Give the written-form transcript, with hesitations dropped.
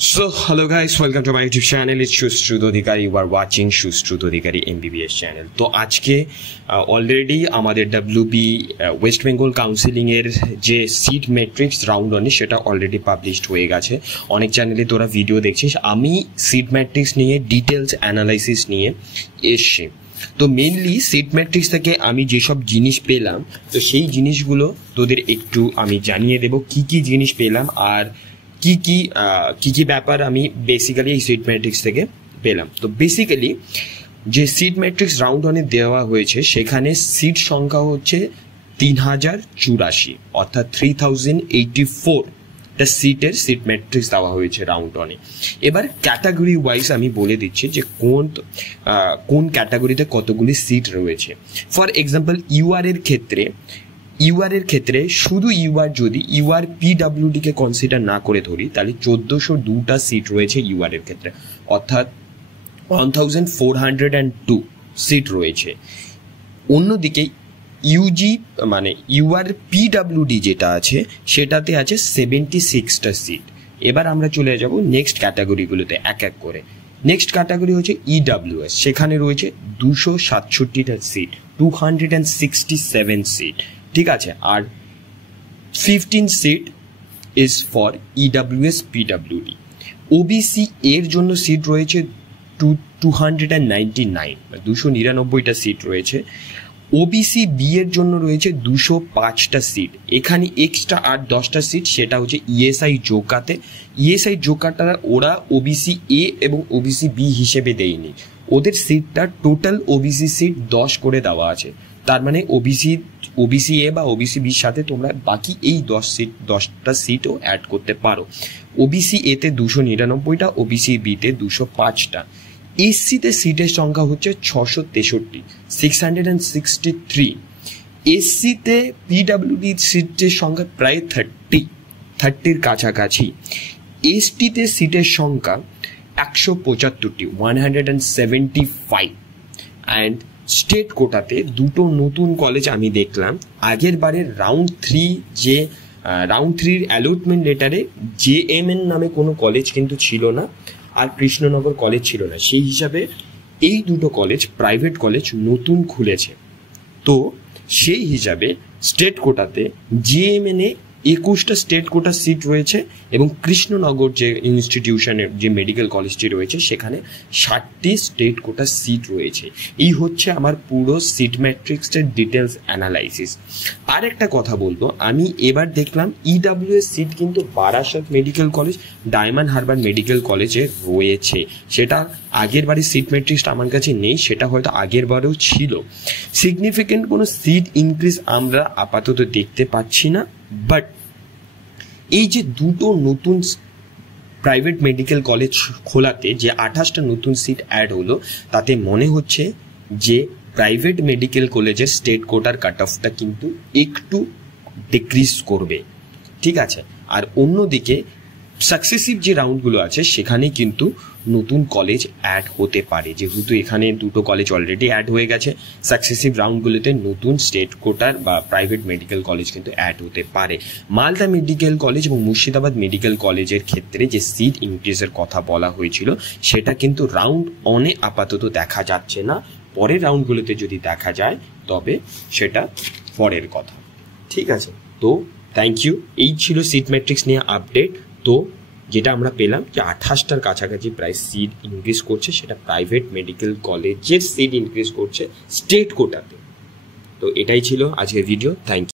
So hello guys, welcome to my YouTube channel. It's Shushruth Adhikari. You are watching Shushruth Adhikari MBBS channel. তো আজকে already আমাদের WB West Bengal counselling এর যে seat matrix round অনে সেটা already published হয়ে গেছে। অনেক চ্যানেলে তোরা ভিডিও দেখছিস। আমি সিট ম্যাট্রিক্স নিয়ে ডিটেলস অ্যানালাইসিস নিয়ে এসছি। তো মেইনলি সিট ম্যাট্রিক্স থেকে আমি যেসব জিনিস পেলাম তো সেই জিনিসগুলো তোদের একটু আমি জানিয়ে দেব কি কি জিনিস পেলাম আর কি কি ব্যাপার আমি বেসিক্যালি এই সিট ম্যাট্রিক্স থেকে পেলাম। তো বেসিক্যালি যে সিট ম্যাট্রিক্স রাউন্ড ওয়ানে দেওয়া হয়েছে সেখানে সিট সংখ্যা হচ্ছে 3084 অর্থাৎ 3084 সিটের সিট ম্যাট্রিক্স দেওয়া হয়েছে রাউন্ড ওয়ানে। এবার ক্যাটাগরি ওয়াইজ আমি বলে দিচ্ছি যে কোন ক্যাটাগরিতে কতগুলি সিট রয়েছে। ফর এক্সাম্পল ইউআর এর ক্ষেত্রে শুধু ইউআর যদি ইউআর পিডাব্লিউডি কে কনসিডার না করে ধরি তাহলে 1402টা সিট রয়েছে ইউআর এর ক্ষেত্রে, অর্থাৎ 1402 সিট রয়েছে। অন্যদিকে ইউজি মানে ইউআর পিডাব্লিউডি যেটা আছে সেটাতে আছে 76টা সিট। এবার আমরা চলে যাব নেক্সট ক্যাটাগরিগুলোতে এক এক করে। নেক্সট ক্যাটাগরি হচ্ছে ইডাব্লিউএস, সেখানে রয়েছে 267টা সিট, 267 সিট, ঠিক আছে। আর 15 seat is for EWS PWD. OBC এর জন্য সিট রয়েছে 299টা সিট রয়েছে। ওবিসি বি এর জন্য রয়েছে 205টা সিট। এখানে এক্সট্রা আর 10টা সিট সেটা হচ্ছে ইএসআই জোকাতে। ইএসআই জোকাটা ওরা ওবিসি এ এবং ওবিসি বি হিসেবে দেয়নি, ওদের সিটটা টোটাল ওবিসি সিট 10 করে দেওয়া আছে। তার মানে ওবিসি এ বা ওবিসি বির সাথে তোমরা বাকি এই 10টা সিটও অ্যাড করতে পারো। ওবিসি এতে 299টা, ওবিসি বিতে 205টা। এসসিতে সিটের সংখ্যা হচ্ছে 663। এসসিতে পিডাব্লিউডি সিটের সংখ্যা প্রায় 30-র কাছাকাছি। এসটিতে সিটের সংখ্যা 175টি, 175। অ্যান্ড স্টেট কোটাতে দুটো নতুন কলেজ আমি দেখলাম। আগের বারের রাউন্ড 3 অ্যালটমেন্ট লেটারে JMN নামে কোনো কলেজ কিন্তু ছিল না, আর কৃষ্ণনগর কলেজ ছিল না। সেই হিসাবে এই দুটো কলেজ প্রাইভেট কলেজ নতুন খুলেছে। তো সেই হিসাবে স্টেট কোটাতে JMN এ 21টা স্টেট কোটা সিট রয়েছে এবং কৃষ্ণনগর যে ইনস্টিটিউশনের যে মেডিকেল কলেজটি রয়েছে সেখানে 60টি স্টেট কোটা সিট রয়েছে। এই হচ্ছে আমার পুরো সিট ম্যাট্রিক্সের ডিটেলস অ্যানালাইসিস। আর একটা কথা বলবো, আমি এবার দেখলাম ইডাব্লিউএস সিট কিন্তু Barasat medical college, diamond Harbour medical কলেজে রয়েছে। সেটা আগের বারের সিট ম্যাট্রিক্সটা আমার কাছে নেই, সেটা হয়তো আগের বারেও ছিল। সিগনিফিকেন্ট কোনো সিট ইনক্রিজ আমরা আপাতত দেখতে পাচ্ছি না। বাট এই যে দুটো নতুন প্রাইভেট মেডিকেল কলেজ খোলাতে যে 28টা নতুন সিট অ্যাড হলো, তাতে মনে হচ্ছে যে প্রাইভেট মেডিকেল কলেজের স্টেট কোটার কাট অফটা কিন্তু একটু ডিক্রিজ করবে, ঠিক আছে। আর অন্যদিকে সাকসেসিভ যে রাউন্ডগুলো আছে সেখানে কিন্তু নতুন কলেজ অ্যাড হতে পারে, যেহেতু এখানে দুটো কলেজ অলরেডি অ্যাড হয়ে গেছে। সাকসেসিভ রাউন্ডগুলোতে নতুন স্টেট কোটার বা প্রাইভেট মেডিকেল কলেজ কিন্তু অ্যাড হতে পারে। মালদা মেডিকেল কলেজ এবং মুর্শিদাবাদ মেডিকেল কলেজের ক্ষেত্রে যে সিট ইনক্রিজের কথা বলা হয়েছিল সেটা কিন্তু রাউন্ড অনে আপাতত দেখা যাচ্ছে না। পরের রাউন্ডগুলোতে যদি দেখা যায় তবে সেটা পরের কথা, ঠিক আছে। তো থ্যাংক ইউ। এই ছিল সিট ম্যাট্রিক্স নিয়ে আপডেট। তো যেটা আমরা পেলাম যে 28টার কাছাকাছি প্রায় সিট ইনক্রিজ করছে, সেটা প্রাইভেট মেডিকেল কলেজের সিট ইনক্রিজ করছে স্টেট কোটাতে। তো এটাই ছিল আজকের ভিডিও। Thank you.